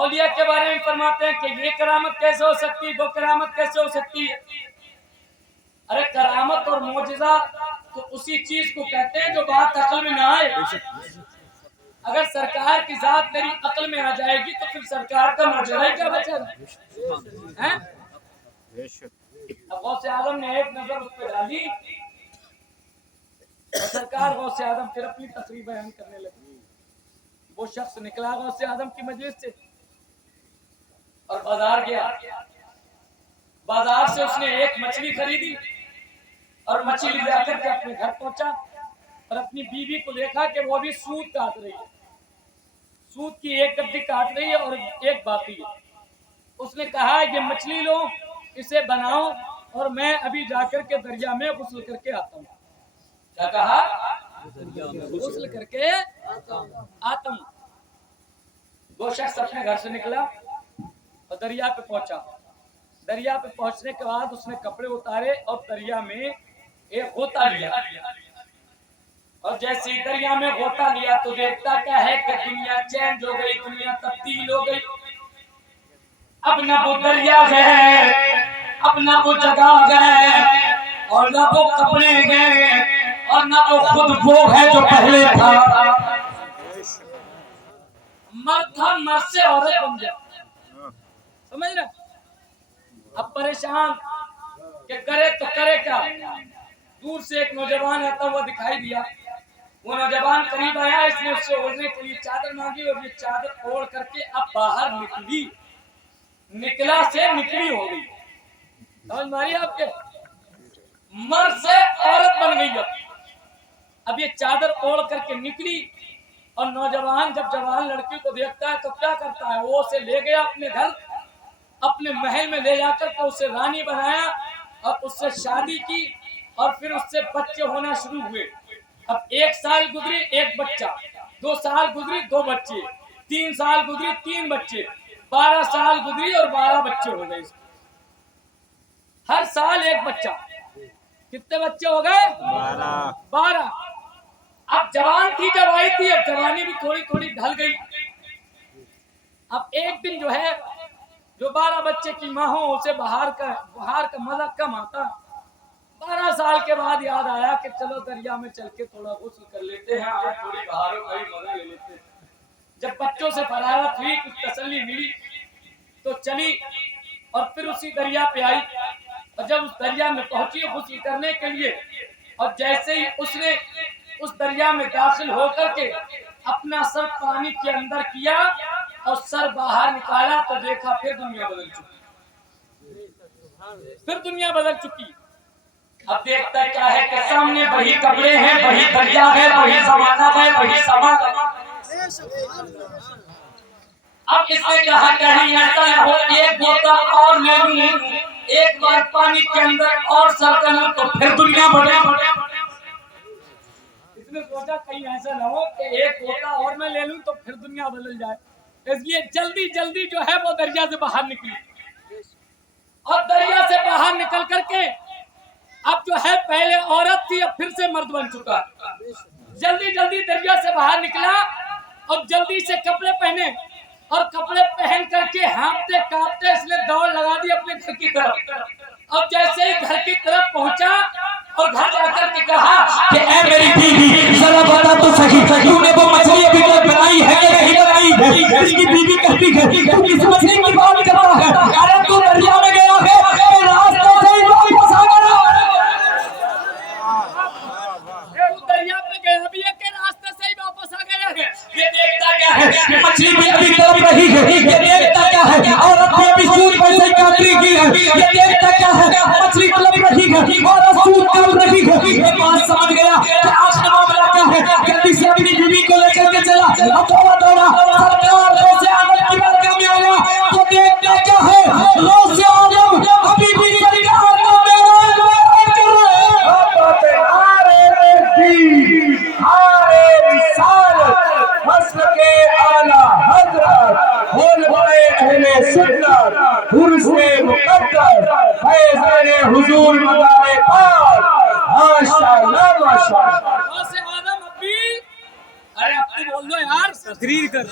औलिया के बारे में फरमाते हैं कि ये करामत कैसे हो सकती है, वो करामत कैसे हो सकती है। अरे करामत और मोजिजा तो उसी चीज को कहते हैं जो बात अकल में ना आए। अगर सरकार की जात मेरी अकल में आ जाएगी तो फिर सरकार का मोजिजा ही क्या बचेगा, हैं? अब गौसे आजम ने एक नजर उस पर डाली और सरकार गौसे आजम फिर अपनी तकरीर बयान करने लगी। वो शख्स निकला गौसे आजम की मजलिस से और बाजार गया। बाजार से उसने एक मछली खरीदी और मछली ले आकर के अपने घर पहुंचा और अपनी बीवी को देखा कि वो भी सूत काट रही है, सूत की एक गड्डी काट रही है और एक बाकी है। उसने कहा ये मछली लो, इसे बनाओ और मैं अभी जाकर के दरिया में गुस्ल करके आता हूँ। क्या कहा? गुस्ल करके आता हूँ। वो शख्स अपने घर से निकला और दरिया पे पहुंचा। दरिया पे पहुंचने के बाद उसने कपड़े उतारे और दरिया में एक गोता लिया और जैसे ही दरिया में गोता लिया तो देखता क्या है कि दुनिया चेंज हो गई, दुनिया तब्दील हो गई। अब ना वो दरिया गए, अब ना वो जगह गए और ना वो कपड़े गए और ना वो खुद वो है जो पहले था। मर्द था, मर्द से औरत बन गया। समझ रहे? अब परेशान कि करे तो करे क्या। दूर से एक नौजवान आता हुआ दिखाई दिया। वो नौजवान करीब आया, इसने उससे ओढ़ने के लिए चादर मांगी और ये चादर ओढ़ करके अब बाहर निकली। निकला से निकली हो गई। समझ मारी आपके? मर्द से औरत बन गई। अब ये चादर ओढ़ करके निकली और नौजवान जब जवान लड़की को देखता है तो क्या करता है, वो उसे ले गया अपने घर, अपने महल में ले जाकर के उसे रानी बनाया और उससे शादी की और फिर उससे बच्चे होना शुरू हुए। अब 1 साल गुजरी, 1 बच्चा, 2 साल गुजरी, 2 बच्चे, 3 साल गुजरी, 3 बच्चे, 12 साल गुजरी और 12 बच्चे हो गए। हर साल 1 बच्चा। कितने बच्चे हो गए? 12। अब जवान थी जब आई थी, अब जवानी भी थोड़ी थोड़ी ढल गई। अब एक दिन जो है, जो 12 बच्चे की माँ हो उसे बाहर का मजा कम आता। 12 साल के बाद याद आया कि चलो दरिया में चल के थोड़ा गुस्ल कर लेते हैं, आज थोड़ी बाहरों का ही मजा ले लेते हैं। जब बच्चों से फरागत हुई, कुछ तसल्ली मिली तो चली और फिर उसी दरिया पे आई और जब उस दरिया में पहुंची गुस्ल करने के लिए और जैसे ही उसने उस दरिया में दाखिल होकर के अपना सर पानी के अंदर किया और सर बाहर निकाला तो देखा फिर दुनिया बदल चुकी। फिर दुनिया बदल चुकी। अब देखता क्या है कि सामने वही कपड़े हैं, वही दरिया है, वही जमाना है, वही समा है। अब इसने कहा कहीं ऐसा न हो एक गोता और ले लूं, एक बार पानी के अंदर और सर कर लूं तो फिर दुनिया बदले। इसने सोचा कहीं ऐसा न हो कि एक गोता और मैं ले लूं तो फिर दुनिया बदल जाए, इसलिए जल्दी जल्दी जो है वो दरिया से बाहर निकली और दरिया से बाहर निकल करके अब जो है पहले औरत थी अब फिर से मर्द बन चुका। जल्दी जल्दी दरिया से बाहर निकला और जल्दी से कपड़े पहने और कपड़े पहन करके हाँफते कांपते इसने दौड़ लगा दी अपने घर की तरफ। अब जैसे ही घर की तरफ पहुंचा और घर जाकर के कहा कि ऐ मेरी बीवी जरा बता तो सही, तूने वो मछली अभी तक बनाई है या नहीं बनाई है? इसकी बीवी कहती है तू किस मछली की बात कर रहा है? अरे तू दरिया में गया है, रास्ते से ही वापस आ गया। तू दरिया पे गया भी है कि रास्ते से ही वापस आ गया है? ये देखता क्या है, मछली भी अभी तड़प रही है। ये देखता क्या है, औरत भी अभी सूत पर से काट रही है। ये देखता क्या है, मछली तड़प रही है, औरत सूत काट रही है। ये बात समझ गया कि आखिर मामला क्या है। जल्दी से अपनी बीवी को लेकर के चला, दौड़ा दौड़ा सरकार रोज़े आजम की बारगाह में आया तो देखता क्या है, रोज़े आजम अभी भी सरकार का मेहमान कर रहे हैं। हारे रिसालत हस्न के आला हज़रत बोल बड़े अहले सुन्नत हुर्स-ए मुक़द्दस फैज़ाने हुजूर मदारे पाक माशाअल्लाह माशाअल्लाह। बोल दो यार, तकरीर कर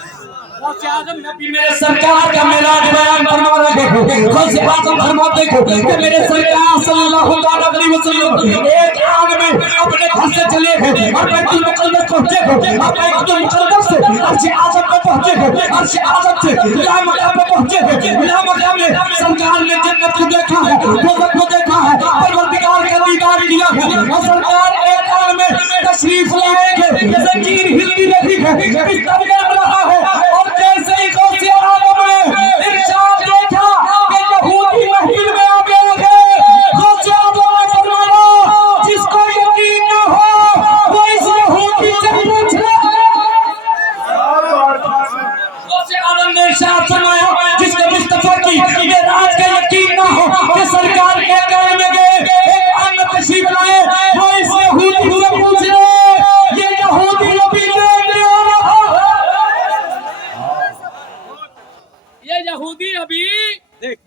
गौसे आजम नबी मेरे सरकार का मेराज बयान फरमा रहे हैं। गौसे आजम फरमाते हैं कि मेरे सरकार सल्लल्लाहु अलैहि वसल्लम एक आग में अपने घर से चले गए और बैतुल मुकद्दस पहुंचे गए और बैतुल मुकद्दस से अर्श आजम पे पहुंचे गए, अर्श आजम से ला मकाम पे पहुंचे गए। ला मकाम में सरकार ने जन्नत को देखा है, दोज़ख को देखा है, परवरदिगार का दीदार किया है और सरकार एक आग में तशरीफ लाएंगे। जंजीर हिलती रही है, बिस्तर गिर रहा है और जैसे ही गौसे आजम ने इरशाद देखा कि यहूदी महफिल में आ गए हैं, गौसे आजम ने फरमाया जिसको यकीन न हो वो इस यहूदी से पूछ ले। गौसे आजम ने इरशाद फरमाया जिसको मुस्तफा की मेराज का यकीन न हो कि सरकार के घर में गए एक आग में तशरीफ लाए, वो इस यहूदी से पूछ ले। यहूदी अभी देख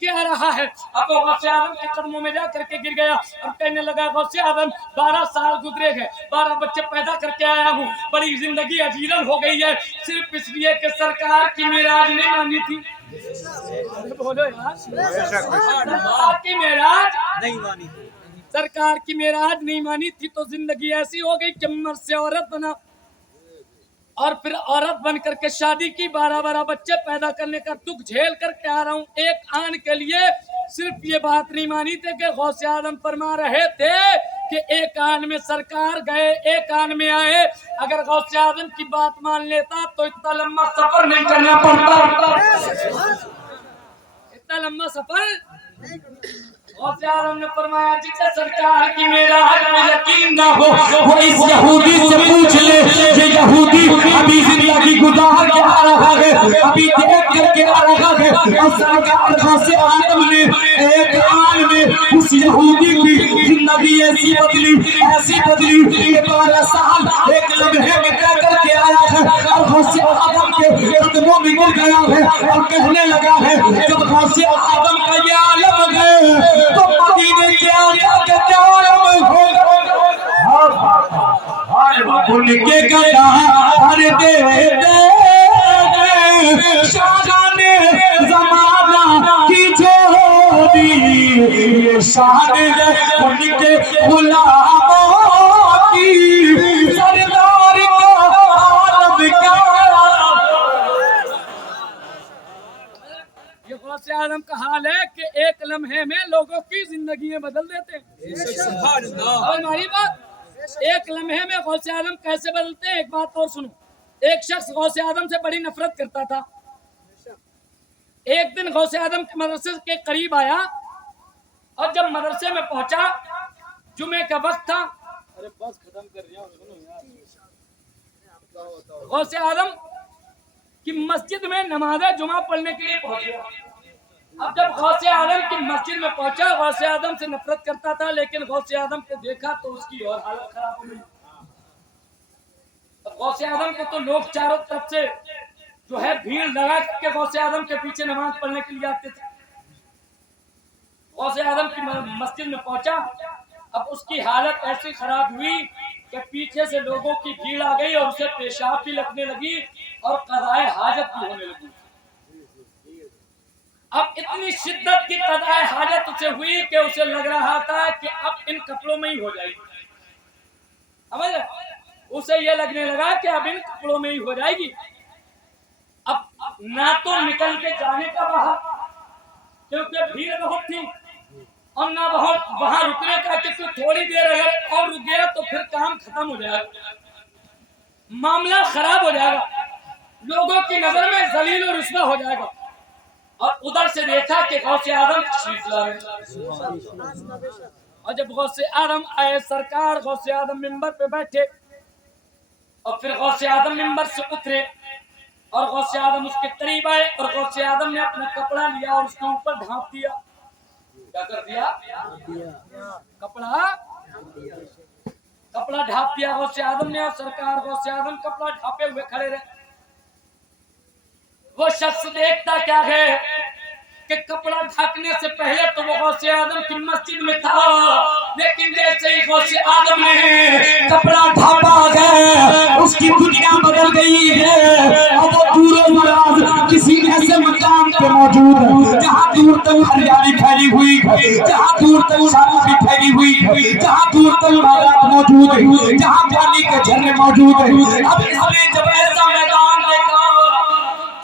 के आ रहा है। अब वो गौसे आजम के कदमों में जा करके गिर गया और कहने लगा गौसे आजम 12 साल गुजरे हैं, 12 बच्चे पैदा करके आया हूँ, बड़ी जिंदगी अजीरन हो गई है सिर्फ इसलिए कि सरकार की मेराज नहीं मानी थी। बोलो यार, सरकार की मेराज नहीं मानी, सरकार की मेराज नहीं मानी थी तो जिंदगी ऐसी हो गई कि मर्द से औरत बना और फिर औरत बन करके शादी की, 12 बच्चे पैदा करने का दुख झेल करके आ रहा हूँ। एक आन के लिए सिर्फ ये बात नहीं मानी थी कि गौसे आजम फरमा रहे थे कि एक आन में सरकार गए, एक आन में आए। अगर गौसे आजम की बात मान लेता तो इतना लंबा सफर नहीं करना पड़ता, इतना लंबा सफर। गौसे आजम ने फरमाया जिसे सरकार की मेराज में यकीन ना हो वो इस यहूदी से पूछ ले। ये यहूदी अभी जिंदगी गुजार के आ रहा है, अभी देख करके आ रहा है और सरकार गौसे आजम ने एक आन में उस यहूदी की जिंदगी ऐसी बदली कि 12 साल एक लम्हे में तय करके आया है और गौसे आजम के कदमों में गिर गया है और कहने लगा है जब गौसे आजम का ये आलम है तो मदीने के आका के क्या आलम होगा। उनके कहा अरे दे शाने जमाना की जोड़ी, ये शान है उनके गुलामों की, सरदार का आलम क्या। ये गौसे आजम का हाल है कि एक लम्हे में लोगों की जिंदगी बदल देते हैं। और हमारी बात एक लम्हे में गौसे आजम कैसे बदलते हैं, एक बात और सुनो। एक शख्स गौसे आजम से बड़ी नफरत करता था। एक दिन गौसे आजम के मदरसे के करीब आया और जब मदरसे में पहुंचा, जुमे का वक्त था। अरे बस खत्म कर रही हूं। गौसे आजम की मस्जिद में नमाज जुमा पढ़ने के लिए पहुंच गया। अब जब गौसे आजम की मस्जिद में पहुंचा, गौसे आजम से नफरत करता था लेकिन गौसे आजम को देखा तो उसकी और हालत खराब हो गई। गौसे आजम को तो लोग चारों तरफ से जो है भीड़ लगा के गौसे आजम के पीछे नमाज पढ़ने के लिए आते थे। गौसे आजम की मस्जिद में पहुंचा, अब उसकी हालत ऐसी खराब हुई कि पीछे से लोगों की भीड़ आ गई और उसे पेशाब भी लगने लगी और क़ज़ाए हाजत भी होने लगी। अब इतनी शिद्दत की क़ज़ाए हाजत उसे हुई कि उसे लग रहा था कि अब इन कपड़ों में ही हो जाएगी। समझ, उसे ये लगने लगा कि अब इन कपड़ों में ही हो जाएगी। अब ना तो निकल के जाने का बाहर क्योंकि भीड़ बहुत थी और ना बहुत वहां रुकने का, क्योंकि थोड़ी देर अगर और रुक गया तो फिर काम खत्म हो जाएगा, मामला खराब हो जाएगा, लोगों की नजर में जलील और रुस्वा हो जाएगा। और उधर से देखा कि गौसे आजम तशरीफ ला रहे और जब गौसे आजम आए, सरकार गौसे आजम मिंबर पे बैठे और फिर गौसे आजम मिंबर से उतरे और गौसे आजम उसके करीब आए और गौसे आजम ने अपना कपड़ा लिया और उसके ऊपर ढांप दिया। क्या कर दिया? कपड़ा ढांप दिया गौसे आजम ने और सरकार गौसे आजम कपड़ा ढांपे हुए खड़े रहे। वो शख्स देखता क्या है कि कपड़ा ढकने से पहले तो वो गौसे आदम की मस्जिद में था, लेकिन जैसे ही गौसे आदम ने कपड़ा ढापा है उसकी दुनिया बदल गई है। अब वो दूरों दराज किसी ऐसे मकाम पे मौजूद है जहाँ दूर तक हरियाली फैली हुई है, जहाँ दूर तक शांति फैली हुई है, जहाँ दूर तक बागात मौजूद है, जहाँ पानी के झरने मौजूद है। अब इसने जब ऐसा मैदान देखा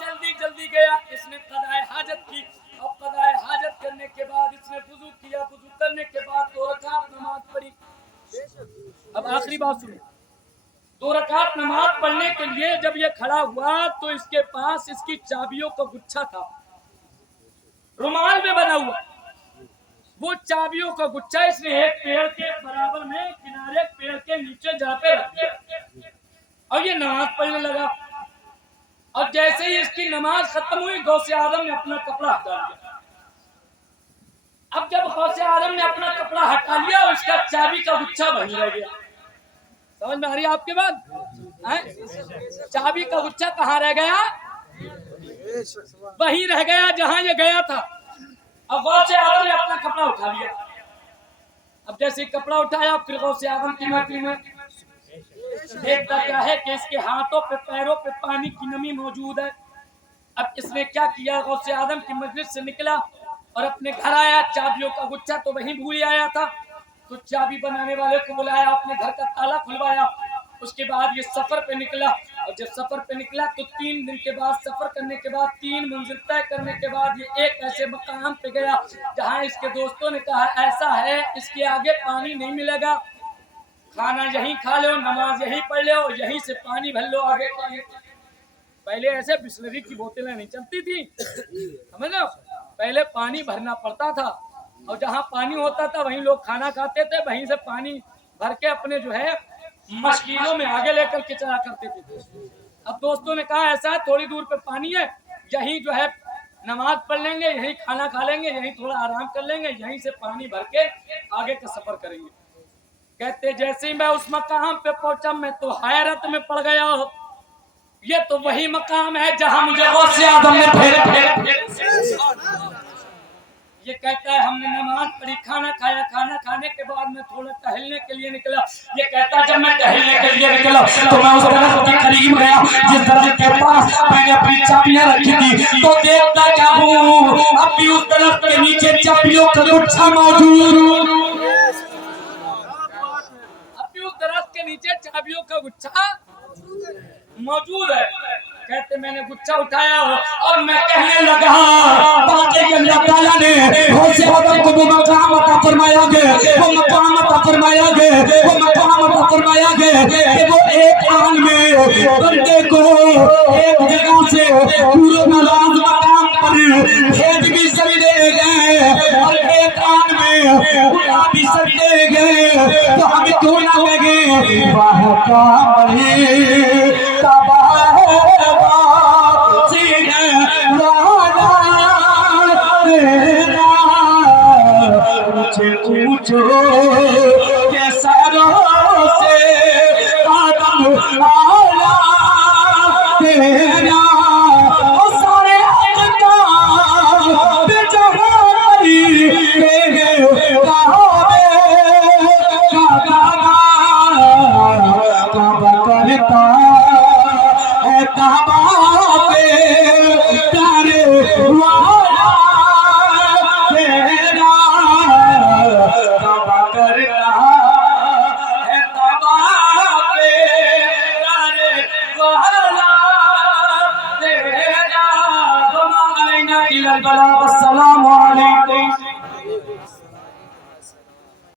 जल्दी जल्दी गया, इसने कदाए हाजत की। अब कदाए हाजत करने के बाद इसने वुजू किया, वुजू करने के बाद 2 रकात नमाज पढ़ी। अब आखिरी बात सुनो, 2 रकात नमाज पढ़ने के लिए जब ये खड़ा हुआ तो इसके पास इसकी चाबियों का गुच्छा था, रुमाल में बना हुआ। वो चाबियों का गुच्छा इसने एक पेड़ के बराबर में किनारे पेड़ के नीचे जा पे रख दिया और ये नमाज पढ़ने लगा। और जैसे ही इसकी नमाज खत्म हुई गौसे आदम ने अपना कपड़ा हटा लिया। अब जब गौसे आदम ने अपना कपड़ा हटा लिया उसका चाबी का गुच्छा वहीं रह गया। समझ में आ रही है आपके बात? चाबी का गुच्छा कहाँ रह गया? वहीं रह गया जहां ये गया था। अब गौसे आदम ने अपना कपड़ा उठा लिया। अब जैसे कपड़ा उठाया फिर गौसे आदम की महफिल में देखता क्या है कि इसके हाथों पे पैरों पे पानी की नमी मौजूद है। अब इसने क्या किया, गौसे आदम की मस्जिद से निकला और अपने घर आया। चाबियों का गुच्छा तो वहीं भूल आया था, तो चाबी बनाने वाले को बुलाया, अपने घर का ताला खुलवाया। उसके बाद ये सफर पे निकला और जब सफर पे निकला तो 3 दिन के बाद सफर करने के बाद 3 मंजिल तय करने के बाद ये एक ऐसे मकाम पे गया जहाँ इसके दोस्तों ने कहा ऐसा है इसके आगे पानी नहीं मिलेगा, खाना यहीं खा लो, नमाज यहीं पढ़ लो, यहीं से पानी भर लो आगे के लिए। पहले ऐसे बिस्लरी की बोतलें नहीं चलती थी, समझ लो, पहले पानी भरना पड़ता था और जहाँ पानी होता था वहीं लोग खाना खाते थे, वहीं से पानी भर के अपने जो है मशीनों में आगे लेकर के चला करते थे। अब दोस्तों ने कहा ऐसा है थोड़ी दूर पे पानी है, यहीं जो है नमाज पढ़ लेंगे, यहीं खाना खा लेंगे, यहीं थोड़ा आराम कर लेंगे, यहीं से पानी भर के आगे का सफर करेंगे। कहते जैसे ही मैं उस मकाम पे पहुंचा मैं तो हैरत में पड़ गया। ये तो वही मकाम है जहां मुझे गौसे आदम ने ये कहता है हमने नमाज पढ़ी, खाना खाया, खाना खाने के बाद मैं थोड़ा टहलने के लिए निकला। ये कहता है जब मैं टहलने के लिए निकला तो मैं उस दरख्त के करीब गया जिस दरख्त के पास मैंने अपनी चाबियां रखी थी। तो देखता क्या हूँ अब भी उस दरख्त के नीचे चाबियों का गुच्छा मौजूद, दरख्त के नीचे चाबियों का गुच्छा मौजूद है। कहते मैंने गुच्छा उठाया और मैं कहने लगा अल्लाह ताला ने गौसे आदम को वो मकाम अता फरमाया गया, वो मकाम अता फरमाया गया, वो मकाम अता फरमाया गया कि वो एक आन में बंदे को एक जगह से पूरे नाराज मकाम पर भेज भी सकते गए और एक आन में उड़ा भी सकते गए। तो हम क्यों ना लगे वाह काम पूछो के सरों से आदम आला तेरा सारे बेजहानी करता है काबा पे प्यारे वाला तेरा काबा करता है काबा पे प्यारे वाला तेरा। अस्सलामु अलैकुम।